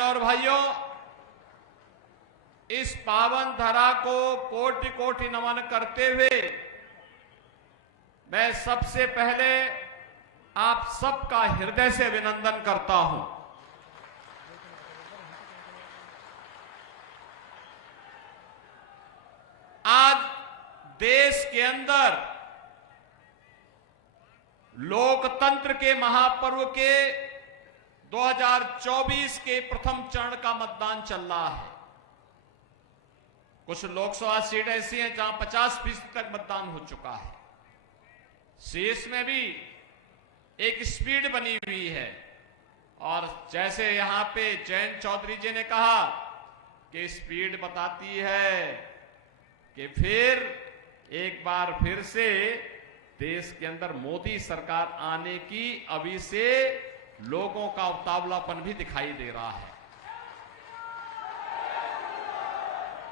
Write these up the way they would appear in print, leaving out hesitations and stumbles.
बहनों और भाइयों, इस पावन धरा को कोटि कोटि नमन करते हुए मैं सबसे पहले आप सबका हृदय से अभिनंदन करता हूं। आज देश के अंदर लोकतंत्र के महापर्व के 2024 के प्रथम चरण का मतदान चल रहा है। कुछ लोकसभा सीट ऐसी हैं जहां 50% तक मतदान हो चुका है। शेष में भी एक स्पीड बनी हुई है और जैसे यहां पे जयंत चौधरी जी ने कहा कि स्पीड बताती है कि फिर एक बार फिर से देश के अंदर मोदी सरकार आने की अभी से लोगों का उतावलापन भी दिखाई दे रहा है।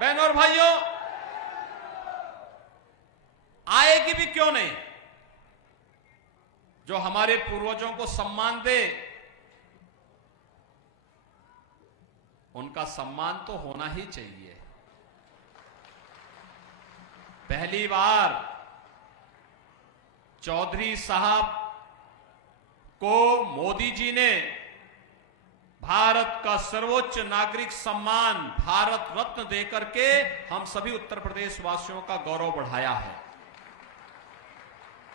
बहनों और भाइयों, आएगी भी क्यों नहीं। जो हमारे पूर्वजों को सम्मान दे, उनका सम्मान तो होना ही चाहिए। पहली बार चौधरी साहब को मोदी जी ने भारत का सर्वोच्च नागरिक सम्मान भारत रत्न देकर के हम सभी उत्तर प्रदेश वासियों का गौरव बढ़ाया है।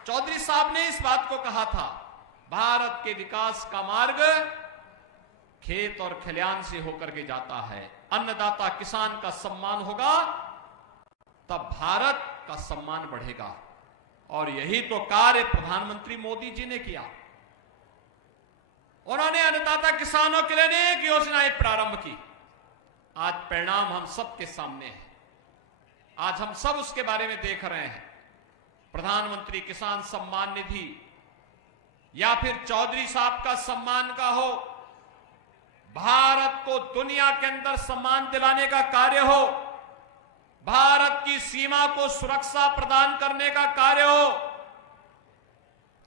चौधरी साहब ने इस बात को कहा था, भारत के विकास का मार्ग खेत और खलिहान से होकर के जाता है। अन्नदाता किसान का सम्मान होगा तब भारत का सम्मान बढ़ेगा। और यही तो कार्य प्रधानमंत्री मोदी जी ने किया। उन्होंने अन्नदाता किसानों के लिए अनेक योजनाएं प्रारंभ की। आज परिणाम हम सबके सामने है। आज हम सब उसके बारे में देख रहे हैं। प्रधानमंत्री किसान सम्मान निधि या फिर चौधरी साहब का सम्मान का हो, भारत को दुनिया के अंदर सम्मान दिलाने का कार्य हो, भारत की सीमा को सुरक्षा प्रदान करने का कार्य हो,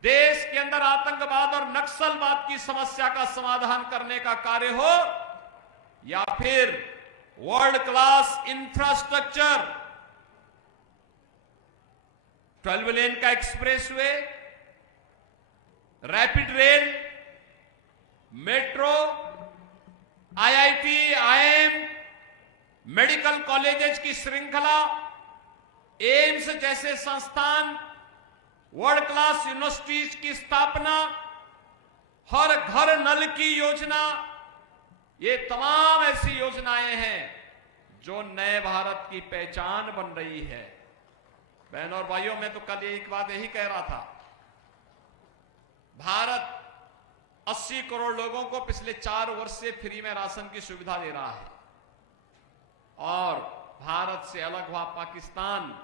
देश के अंदर आतंकवाद और नक्सलवाद की समस्या का समाधान करने का कार्य हो, या फिर वर्ल्ड क्लास इंफ्रास्ट्रक्चर, 12 लेन का expressway, rapid rail, metro, IIT, IIM, medical colleges की श्रृंखला, एम्स जैसे संस्थान, वर्ल्ड क्लास यूनिवर्सिटीज की स्थापना, हर घर नल की योजना, ये तमाम ऐसी योजनाएं हैं जो नए भारत की पहचान बन रही है। बहनों और भाइयों, मैं तो कल एक बात यही कह रहा था, भारत 80 करोड़ लोगों को पिछले 4 वर्ष से फ्री में राशन की सुविधा दे रहा है। और भारत से अलग हुआ पाकिस्तान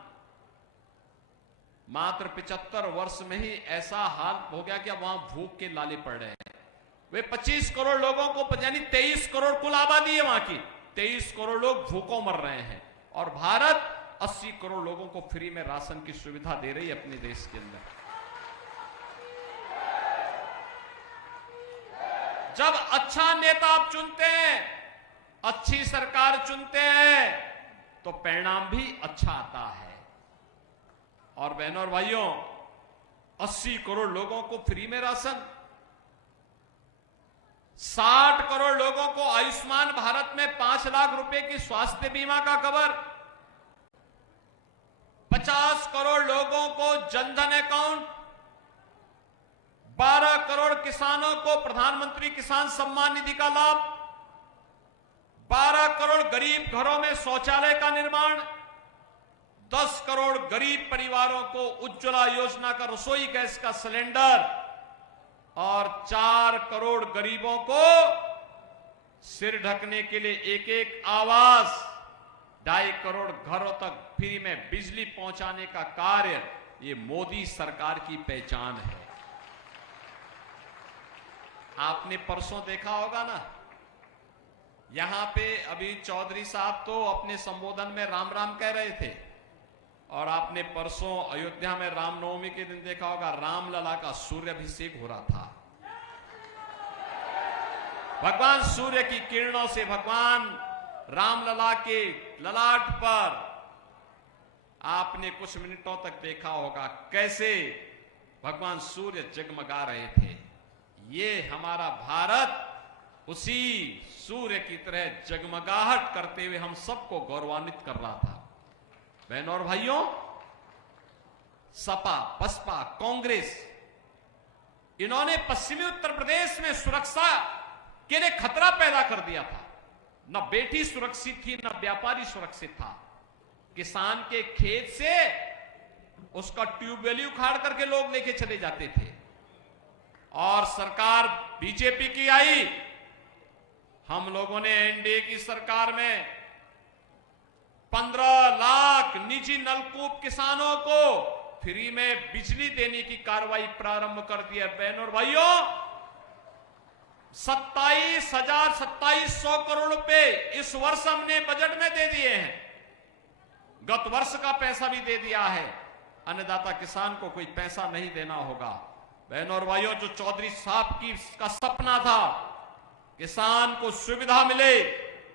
मात्र 75 वर्ष में ही ऐसा हाल हो गया कि अब वहां भूख के लाले पड़ रहे हैं। वे 25 करोड़ लोगों को, यानी 23 करोड़ कुल आबादी है वहां की, 23 करोड़ लोग भूखों मर रहे हैं। और भारत 80 करोड़ लोगों को फ्री में राशन की सुविधा दे रही है अपने देश के अंदर। जब अच्छा नेता आप चुनते हैं, अच्छी सरकार चुनते हैं, तो परिणाम भी अच्छा आता है। और बहनों और भाइयों, 80 करोड़ लोगों को फ्री में राशन, 60 करोड़ लोगों को आयुष्मान भारत में 5 लाख रुपए की स्वास्थ्य बीमा का कवर, 50 करोड़ लोगों को जनधन अकाउंट, 12 करोड़ किसानों को प्रधानमंत्री किसान सम्मान निधि का लाभ, 12 करोड़ गरीब घरों में शौचालय का निर्माण, 10 करोड़ गरीब परिवारों को उज्ज्वला योजना का रसोई गैस का सिलेंडर और 4 करोड़ गरीबों को सिर ढकने के लिए एक आवास, 2.5 करोड़ घरों तक फ्री में बिजली पहुंचाने का कार्य, ये मोदी सरकार की पहचान है। आपने परसों देखा होगा ना, यहां पे अभी चौधरी साहब तो अपने संबोधन में राम राम कह रहे थे, और आपने परसों अयोध्या में रामनवमी के दिन देखा होगा, रामलला का सूर्याभिषेक हो रहा था। भगवान सूर्य की किरणों से भगवान रामलला के ललाट पर आपने कुछ मिनटों तक देखा होगा कैसे भगवान सूर्य जगमगा रहे थे। ये हमारा भारत उसी सूर्य की तरह जगमगाहट करते हुए हम सबको गौरवान्वित कर रहा था। बहनों और भाइयों, सपा, बसपा, कांग्रेस, इन्होंने पश्चिमी उत्तर प्रदेश में सुरक्षा के लिए खतरा पैदा कर दिया था। न बेटी सुरक्षित थी, न व्यापारी सुरक्षित था। किसान के खेत से उसका ट्यूबवेल उखाड़ करके लोग लेके चले जाते थे। और सरकार बीजेपी की आई, हम लोगों ने एनडीए की सरकार में 15 लाख निजी नलकूप किसानों को फ्री में बिजली देने की कार्रवाई प्रारंभ कर दी है। बहनों और भाइयों, 27,000 करोड़ रुपए इस वर्ष हमने बजट में दे दिए हैं। गत वर्ष का पैसा भी दे दिया है। अन्नदाता किसान को कोई पैसा नहीं देना होगा। बहनों और भाइयों, जो चौधरी साहब का सपना था किसान को सुविधा मिले,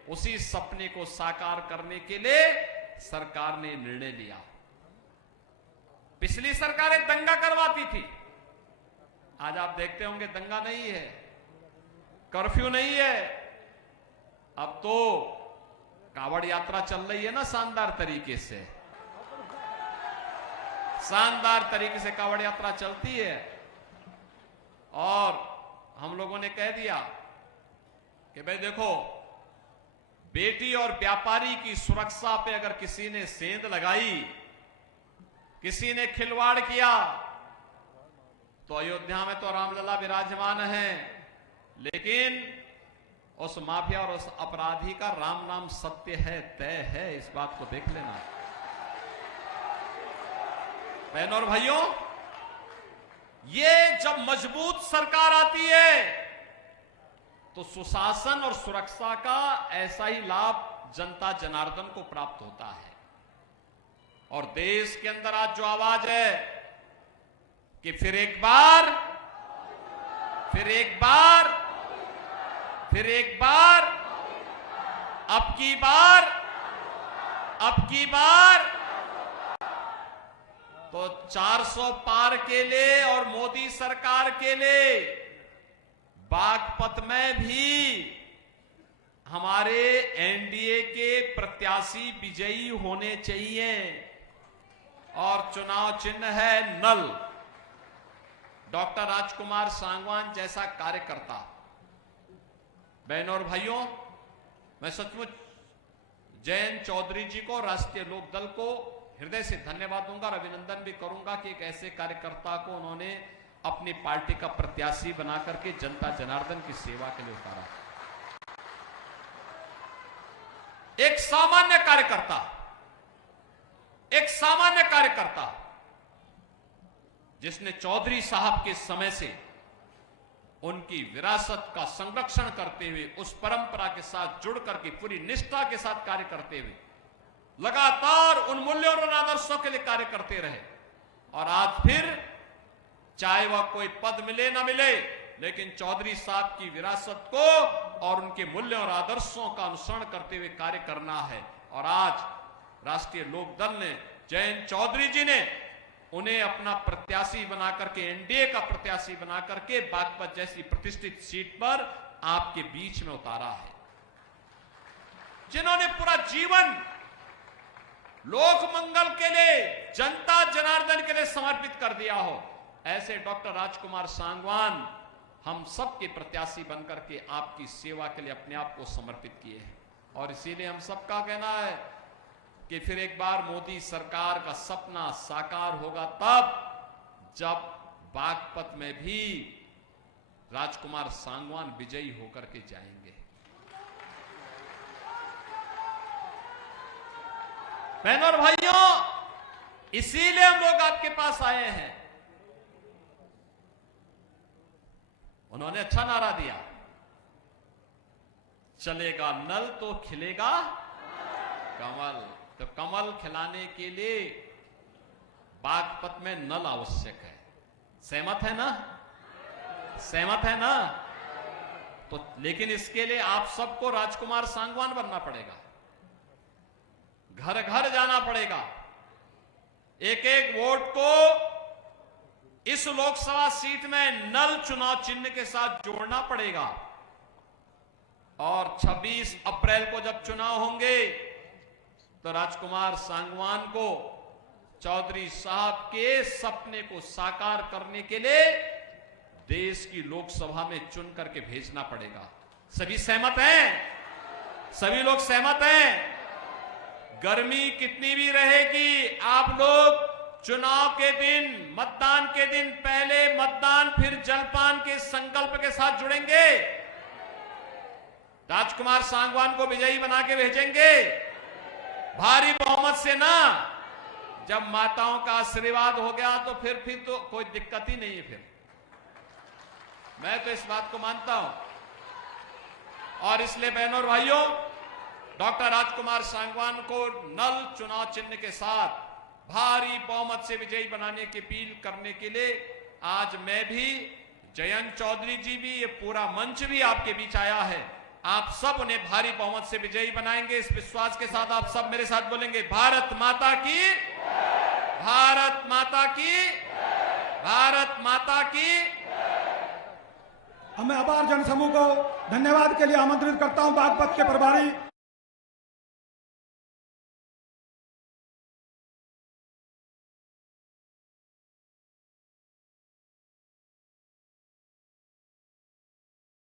उसी सपने को साकार करने के लिए सरकार ने निर्णय लिया। पिछली सरकारें दंगा करवाती थी, आज आप देखते होंगे दंगा नहीं है, कर्फ्यू नहीं है। अब तो कावड़ यात्रा चल रही है ना, शानदार तरीके से, शानदार तरीके से कावड़ यात्रा चलती है। और हम लोगों ने कह दिया कि भाई देखो, बेटी और व्यापारी की सुरक्षा पे अगर किसी ने सेंध लगाई, किसी ने खिलवाड़ किया, तो अयोध्या में तो रामलला विराजमान है, लेकिन उस माफिया और उस अपराधी का राम नाम सत्य है, तय है। इस बात को देख लेना। बहनों और भाइयों, ये जब मजबूत सरकार आती है तो सुशासन और सुरक्षा का ऐसा ही लाभ जनता जनार्दन को प्राप्त होता है। और देश के अंदर आज जो आवाज है कि फिर एक बार, फिर एक बार, फिर एक बार, अब की बार, अब की बार, तो 400 पार के लिए और मोदी सरकार के लिए बागपत में भी हमारे एनडीए के प्रत्याशी विजयी होने चाहिए। और चुनाव चिन्ह है नल। डॉक्टर राजकुमार सांगवान जैसा कार्यकर्ता। बहनों और भाइयों, मैं सचमुच जयंत चौधरी जी को, राष्ट्रीय लोकदल को हृदय से धन्यवाद दूंगा और अभिनंदन भी करूंगा कि एक ऐसे कार्यकर्ता को उन्होंने अपनी पार्टी का प्रत्याशी बना करके जनता जनार्दन की सेवा के लिए उतारा। एक सामान्य कार्यकर्ता, एक सामान्य कार्यकर्ता जिसने चौधरी साहब के समय से उनकी विरासत का संरक्षण करते हुए, उस परंपरा के साथ जुड़ करके पूरी निष्ठा के साथ कार्य करते हुए लगातार उन मूल्यों और आदर्शों के लिए कार्य करते रहे। और आज फिर चाहे वह कोई पद मिले ना मिले, लेकिन चौधरी साहब की विरासत को और उनके मूल्यों और आदर्शों का अनुसरण करते हुए कार्य करना है। और आज राष्ट्रीय लोकदल ने, जयंत चौधरी जी ने उन्हें अपना प्रत्याशी बना करके, एनडीए का प्रत्याशी बना करके बागपत जैसी प्रतिष्ठित सीट पर आपके बीच में उतारा है। जिन्होंने पूरा जीवन लोक मंगल के लिए, जनता जनार्दन के लिए समर्पित कर दिया हो, ऐसे डॉक्टर राजकुमार सांगवान हम सबके प्रत्याशी बनकर के आपकी सेवा के लिए अपने आप को समर्पित किए हैं। और इसीलिए हम सबका कहना है कि फिर एक बार मोदी सरकार का सपना साकार होगा, तब जब बागपत में भी राजकुमार सांगवान विजयी होकर के जाएंगे। बहनों और भाइयों, इसीलिए हम लोग आपके पास आए हैं। उन्होंने अच्छा नारा दिया, चलेगा नल तो खिलेगा कमल। तो कमल खिलाने के लिए बागपत में नल आवश्यक है। सहमत है ना? सहमत है ना? तो लेकिन इसके लिए आप सबको राजकुमार सांगवान बनना पड़ेगा, घर घर जाना पड़ेगा, एक एक वोट को इस लोकसभा सीट में नल चुनाव चिन्ह के साथ जोड़ना पड़ेगा। और 26 अप्रैल को जब चुनाव होंगे तो राजकुमार सांगवान को चौधरी साहब के सपने को साकार करने के लिए देश की लोकसभा में चुन करके भेजना पड़ेगा। सभी सहमत हैं? सभी लोग सहमत हैं? गर्मी कितनी भी रहेगी, आप लोग चुनाव के दिन, मतदान के दिन पहले मतदान फिर जलपान के संकल्प के साथ जुड़ेंगे। राजकुमार सांगवान को विजयी बना के भेजेंगे, भारी बहुमत से ना। जब माताओं का आशीर्वाद हो गया तो फिर तो कोई दिक्कत ही नहीं है। फिर मैं तो इस बात को मानता हूं और इसलिए बहनों और भाइयों, डॉक्टर राजकुमार सांगवान को नल चुनाव चिन्ह के साथ भारी बहुमत से विजयी बनाने की अपील करने के लिए आज मैं भी, जयंत चौधरी जी भी, ये पूरा मंच भी आपके बीच आया है। आप सब उन्हें भारी बहुमत से विजयी बनाएंगे, इस विश्वास के साथ आप सब मेरे साथ बोलेंगे, भारत माता की, भारत माता की, भारत माता की। मैं आभार जनसमूह को धन्यवाद के लिए आमंत्रित करता हूं बागपत के प्रभारी